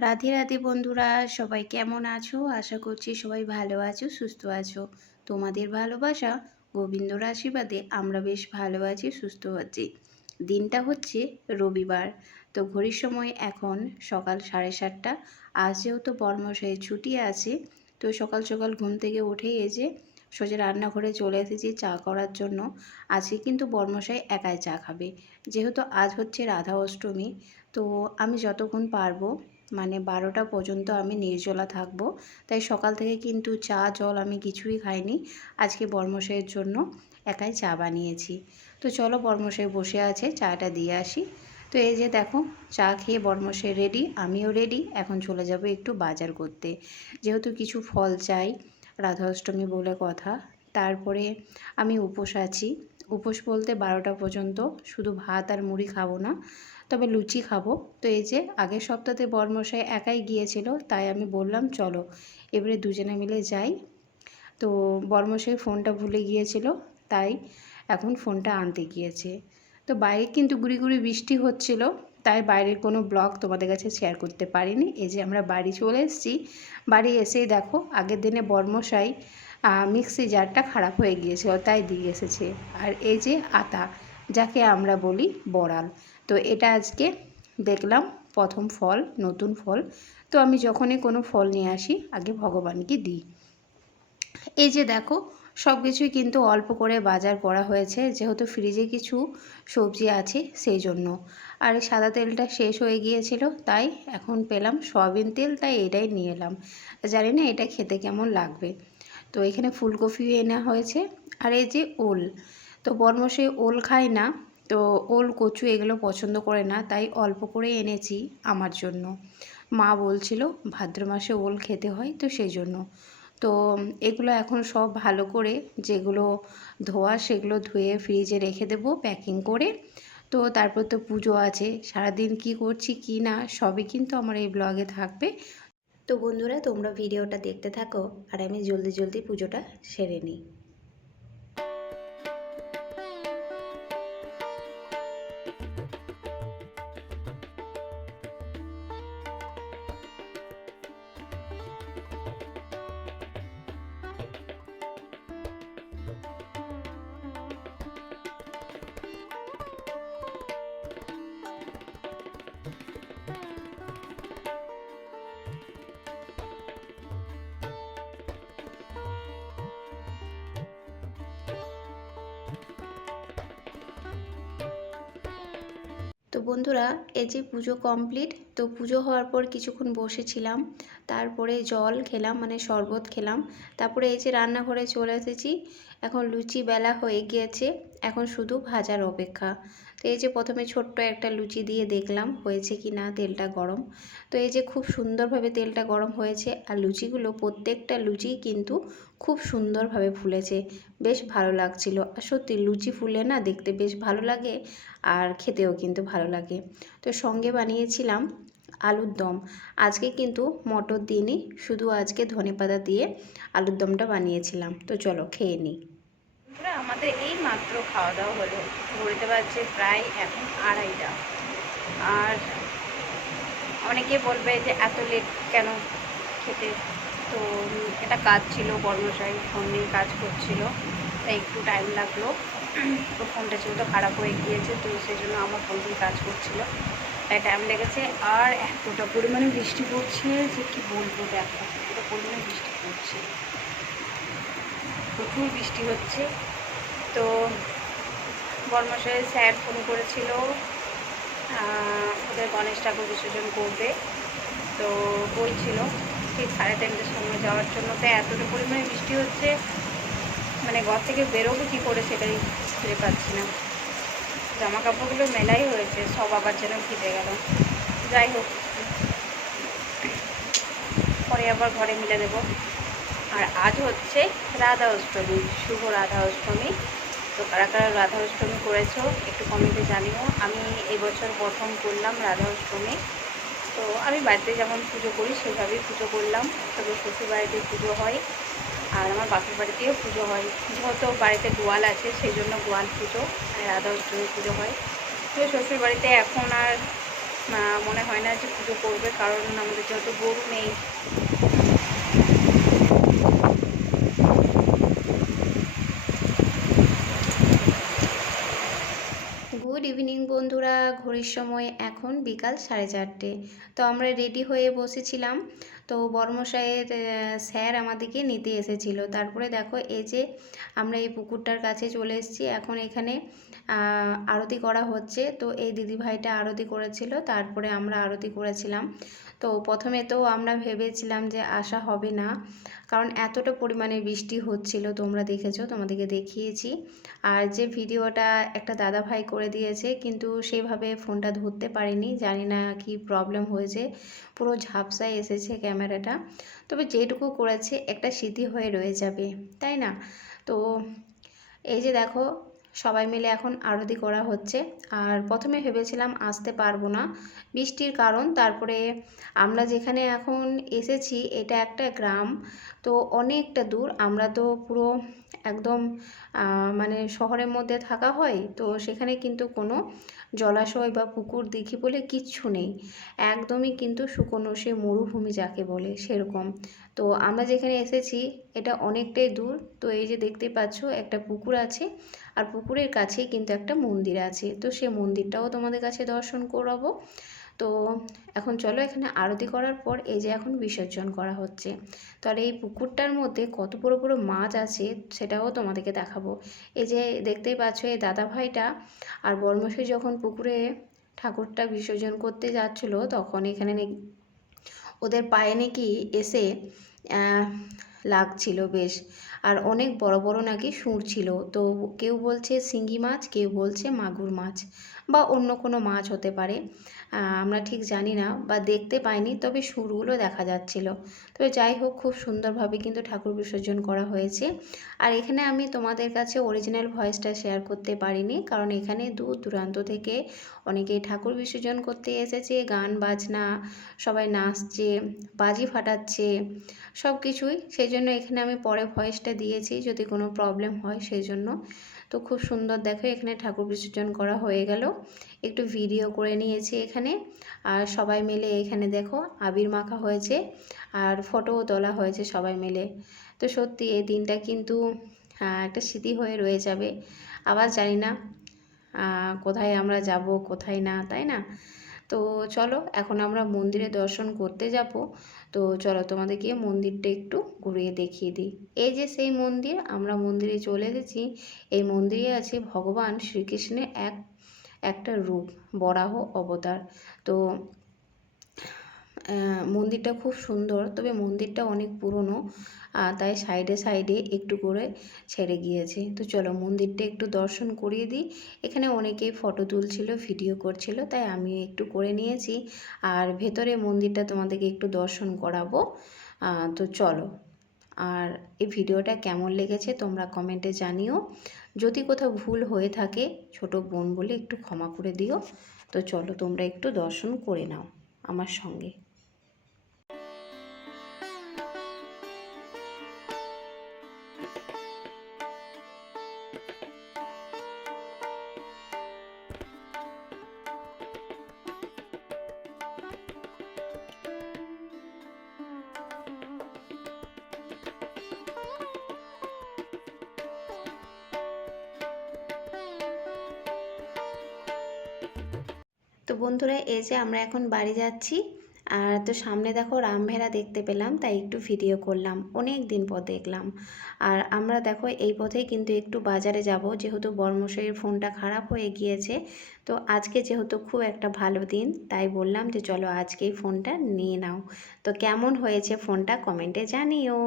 রাধে রাধে বন্ধুরা, সবাই কেমন আছো? আশা করছি সবাই ভালো আছো, সুস্থ আছো। তোমাদের ভালোবাসা, গোবিন্দর আশীর্বাদে আমরা বেশ ভালো আছি, সুস্থ আছি। দিনটা হচ্ছে রবিবার। তো ঘড়ির সময় এখন সকাল সাড়ে সাতটা। আজ যেহেতু বর্মশাইয়ের ছুটি আছে, তো সকাল সকাল ঘুম থেকে উঠে এসে সোজা রান্নাঘরে চলে এসেছি চা করার জন্য। আজকে কিন্তু বর্মশাই একাই চা খাবে। যেহেতু আজ হচ্ছে রাধা অষ্টমী, তো আমি যতক্ষণ পারব মানে বারোটা পর্যন্ত আমি নির্জলা থাকব। তাই সকাল থেকে কিন্তু চা, জল আমি কিছুই খাইনি। আজকে বর্মশাইয়ের জন্য একাই চা বানিয়েছি। তো চলো বর্মশাই বসে আছে, চাটা দিয়ে আসি। তো এই যে দেখো, চা খেয়ে বর্মশাই রেডি আমিও রেডি এখন চলে যাব একটু বাজার করতে। যেহেতু কিছু ফল চাই রাধা অষ্টমী বলে কথা, তারপরে আমি উপোস আছি। উপোস বলতে বারোটা পর্যন্ত শুধু ভাত আর মুড়ি খাব না। তবে লুচি খাব। তো এই যে আগের সপ্তাহে বরমশাই একাই গিয়েছিল, তাই আমি বললাম, চলো। এবারে দুজনে মিলে যাই। তো বরমশাই ফোনটা ভুলে গিয়েছিল, তাই এখন ফোনটা আনতে গিয়েছে। তো বাইরে কিন্তু গুড়ি গুড়ি বৃষ্টি হচ্ছিল, তাই বাইরের কোনো ব্লগ তোমাদের কাছে শেয়ার করতে পারিনি। এই যে আমরা বাড়ি চলে এসেছি, বাড়ি এসেই দেখো, আগের দিনে বর্মশাই মিক্সি জারটা খারাপ হয়ে গিয়েছিল, তাই দিয়ে এসেছে। আর এই যে আতা, যাকে আমরা বলি বড়াল। তো এটা আজকে দেখলাম প্রথম ফল, নতুন ফল। তো আমি যখনই কোনো ফল নিয়ে আসি, আগে ভগবানকে দিই। এই যে দেখো সব কিছুই কিন্তু অল্প করে বাজার করা হয়েছে, যেহেতু ফ্রিজে কিছু সবজি আছে সেই জন্য। আর সাদা তেলটা শেষ হয়ে গিয়েছিল, তাই এখন পেলাম সয়াবিন তেল, তাই এটাই নিয়ে এলাম। জানি না এটা খেতে কেমন লাগবে। তো এখানে ফুলকপি এনে হয়েছে, আর এই যে ওল। তো বর্মশে ওল খায় না তো ওল কচু এগুলো পছন্দ করে না, তাই অল্প করে এনেছি আমার জন্য। মা বলছিল, ভাদ্র মাসে ওল খেতে হয় তো সেই জন্য। তো এগুলো এখন সব ভালো করে যেগুলো ধোয়া সেগুলো ধুয়ে ফ্রিজে রেখে দেবো প্যাকিং করে। তো তারপর তো পুজো আছে, সারাদিন কি করছি কি না সবই কিন্তু আমার এই ব্লগে থাকবে। তো বন্ধুরা, তোমরা ভিডিওটা দেখতে থাকো, আর আমি জলদি জলদি পুজোটা সেরে নিই। বন্ধুরা, এই যে পুজো কমপ্লিট তো পুজো হওয়ার পর কিছুক্ষণ বসেছিলাম, তারপরে জল খেলাম মানে শরবত খেলাম, তারপরে এই যে রান্নাঘরে চলে এসেছি, এখন লুচি বেলা হয়ে গিয়েছে। এখন শুধু ভাজার অপেক্ষা। তো এই যে প্রথমে ছোট্ট একটা লুচি দিয়ে দেখলাম হয়েছে কি না তেলটা গরম। তো এই যে খুব সুন্দরভাবে তেলটা গরম হয়েছে আর লুচিগুলো প্রত্যেকটা লুচি কিন্তু খুব সুন্দরভাবে ফুলেছে। বেশ ভালো লাগছিল। আর সত্যি লুচি ফুলে না দেখতে বেশ ভালো লাগে আর খেতেও কিন্তু ভালো লাগে। তো সঙ্গে বানিয়েছিলাম আলুর দম। আজকে কিন্তু মটর দিইনি শুধু আজকে ধনেপাতা দিয়ে আলুর দমটা বানিয়েছিলাম। তো চলো খেয়ে নিই আমাদের এই মাত্র খাওয়া দাওয়া হলো। ঘুরতে পারছে প্রায় এখন আড়াইটা। আর অনেকে বলবে যে এত লেট কেন খেতে? তো এটা কাজ ছিল বর্মশাই ফোন নিয়ে কাজ করছিল। তাই একটু টাইম লাগল। তো ফোনটা তো খারাপ হয়ে গিয়েছে, তো সেই জন্য আমার ফোন দিয়ে কাজ করছিল। তাই টাইম লেগেছে। আর এতটা পরিমাণে বৃষ্টি পড়ছে যে কি বলব, দেখো এতটা পরিমাণে বৃষ্টি পড়ছে। প্রচুর বৃষ্টি হচ্ছে। তো বর্মশাই স্যার ফোন করেছিল ওদের গণেশ ঠাকুর বিসর্জন করবে। তো বলছিল ঠিক সাড়ে তিনটের সময় যাওয়ার জন্য। তো এতটা পরিমাণে বৃষ্টি হচ্ছে মানে ঘর থেকে বেরোবো কী করে সেটাই ফিরে পাচ্ছি না। জামা কাপড়গুলো মেলাই হয়েছে, সব আবার যেন ভিজে গেল। যাই হোক, পরে আবার ঘরে মিলে দেব। আর আজ হচ্ছে রাধা অষ্টমী, শুভ রাধা অষ্টমী। তো কারা কারা রাধা অষ্টমী করেছ, একটু কমেন্টে জানিও। আমি এই বছর প্রথম করলাম রাধা অষ্টমী। তো আমি বাড়িতে যেমন পুজো করি, সেভাবেই পুজো করলাম। তবে শ্বশুর বাড়িতে পুজো হয় আর আমার বাপের বাড়িতেও পুজো হয়। যেহেতু বাড়িতে গোয়াল আছে, সেই জন্য গোয়াল পুজো রাধা অষ্টমী পুজো হয়। তো শ্বশুর বাড়িতে এখন আর মনে হয় না যে পুজো করবে, কারণ আমাদের যত গরু নেই গুড ইভিনিং বন্ধুরা ঘড়ির সময় এখন বিকাল সাড়ে চারটে। তো আমরা রেডি হয়ে বসেছিলাম। তো বর্মশাইয়ের স্যার আমাদেরকে নিতে এসেছিল। তারপরে দেখো এই যে আমরা এই পুকুরটার কাছে চলে এসেছি। এখন এখানে আরতি করা হচ্ছে। তো এই দিদিভাইটা আরতি করেছিল। তারপরে আমরা আরতি করেছিলাম। তো প্রথমে তো আমরা ভেবেছিলাম যে আসা হবে না, কারণ এতটা পরিমাণে বৃষ্টি হচ্ছিল, তোমরা দেখেছ, তোমাদেরকে দেখিয়েছি। আর যে ভিডিওটা একটা দাদা ভাই করে দিয়েছে, কিন্তু সেভাবে ফোনটা ধরতে পারিনি, জানি না কি প্রবলেম হয়েছে, পুরো ঝাপসায় এসেছে ক্যামেরাটা। তবে যেটুকু করেছে, একটা স্মৃতি হয়ে রয়ে যাবে, তাই না? তো এই যে দেখো সবাই মিলে এখন আরতি করা হচ্ছে। আর প্রথমে ভেবেছিলাম আসতে পারব না। বৃষ্টির কারণ, তারপরে আমরা যেখানে এখন এসেছি, এটা একটা গ্রাম। তো অনেকটা দূর, আমরা তো পুরো একদম মানে শহরের মধ্যে থাকা হয়। তো সেখানে কিন্তু কোনো জলাশয় বা পুকুর দেখি বলে কিচ্ছু নেই। একদমই কিন্তু শুকনো সে মরুভূমি যাকে বলে সেরকম। তো আমরা যেখানে এসেছি, এটা অনেকটাই দূর। তো এই যে দেখতে পাচ্ছ, একটা পুকুর আছে আর পুকুরের কাছেই কিন্তু একটা মন্দির আছে। তো সে মন্দিরটাও তোমাদের কাছে দর্শন করাবো। তো এখন চলো এখানে আরতি করার পর এই যে এখন বিসর্জন করা হচ্ছে। তো আর এই পুকুরটার মধ্যে কত বড় বড় মাছ আছে সেটাও তোমাদেরকে দেখাবো। এই যে দেখতেই পাচ্ছ এই দাদা ভাইটা আর বর্মশাই যখন পুকুরে ঠাকুরটা বিসর্জন করতে যাচ্ছিল তখন এখানে ওদের পায়ে নাকি এসে লাগছিল বেশ। আর অনেক বড় বড় নাকি সুর ছিল। তো কেউ বলছে শিঙ্গি মাছ, কেউ বলছে মাগুর মাছ বা অন্য কোনো মাছ হতে পারে। আমরা ঠিক জানি না বা দেখতে পাইনি, তবে সুরগুলো দেখা যাচ্ছিল। তবে যাই হোক, খুব সুন্দরভাবে কিন্তু ঠাকুর বিসর্জন করা হয়েছে। আর এখানে আমি তোমাদের কাছে অরিজিনাল ভয়েসটা শেয়ার করতে পারিনি, কারণ এখানে দূর দূরান্ত থেকে অনেকেই ঠাকুর বিসর্জন করতে এসেছে, গান বাজনা, সবাই নাচছে, বাজি ফাটাচ্ছে সব কিছুই সেই জন্য এখানে আমি পরে ভয়েসটা দিয়েছি যদি কোনো প্রবলেম হয় সেই জন্য তো খুব সুন্দর দেখো এখানে ঠাকুর বিসর্জন করা হয়ে গেল। একটু ভিডিও করে নিয়েছি এখানে। আর সবাই মিলে এখানে দেখো আবির মাখা হয়েছে আর ফটোও তোলা হয়েছে সবাই মিলে। তো সত্যি এই দিনটা কিন্তু একটা স্মৃতি হয়ে রয়ে যাবে। আবার জানি না কোথায় আমরা যাব, কোথায় না, তাই না? তো চলো এখন আমরা মন্দিরে দর্শন করতে যাব। তো চলো তোমাদের গিয়ে মন্দিরটা একটু ঘুরিয়ে দেখিয়ে দিই। এই যে সেই মন্দির, আমরা মন্দিরে চলে এসেছি। এই মন্দিরে আছে ভগবান শ্রীকৃষ্ণের এক, একটা রূপ, বরাহ অবতার। তো মন্দিরটা খুব সুন্দর, তবে মন্দিরটা অনেক পুরনো তাই সাইডে সাইডে একটু করে ছেড়ে গিয়েছে। তো চলো মন্দিরটা একটু দর্শন করিয়ে দিই। এখানে অনেকেই ফটো তুলছিল, ভিডিও করছিল, তাই আমি একটু করে নিয়েছি। আর ভেতরে মন্দিরটা তোমাদেরকে একটু দর্শন করাবো। তো চলো। আর এই ভিডিওটা কেমন লেগেছে তোমরা কমেন্টে জানিও। যদি কোথাও ভুল হয়ে থাকে, ছোট বোন বলে একটু ক্ষমা করে দিও। তো চলো তোমরা একটু দর্শন করে নাও আমার সঙ্গে। তো বন্ধুরা, এই যে আমরা এখন বাড়ি যাচ্ছি। আর তো সামনে দেখো রামভেড়া দেখতে পেলাম, তাই একটু ভিডিও করলাম, অনেক দিন পর দেখলাম। আর আমরা দেখো এই পথেই কিন্তু একটু বাজারে যাব, যেহেতু বর্মশাইয়ের ফোনটা খারাপ হয়ে গিয়েছে। তো আজকে যেহেতু খুব একটা ভালো দিন, তাই বললাম যে চলো আজকেই ফোনটা নিয়ে নাও। তো কেমন হয়েছে ফোনটা কমেন্টে জানিও।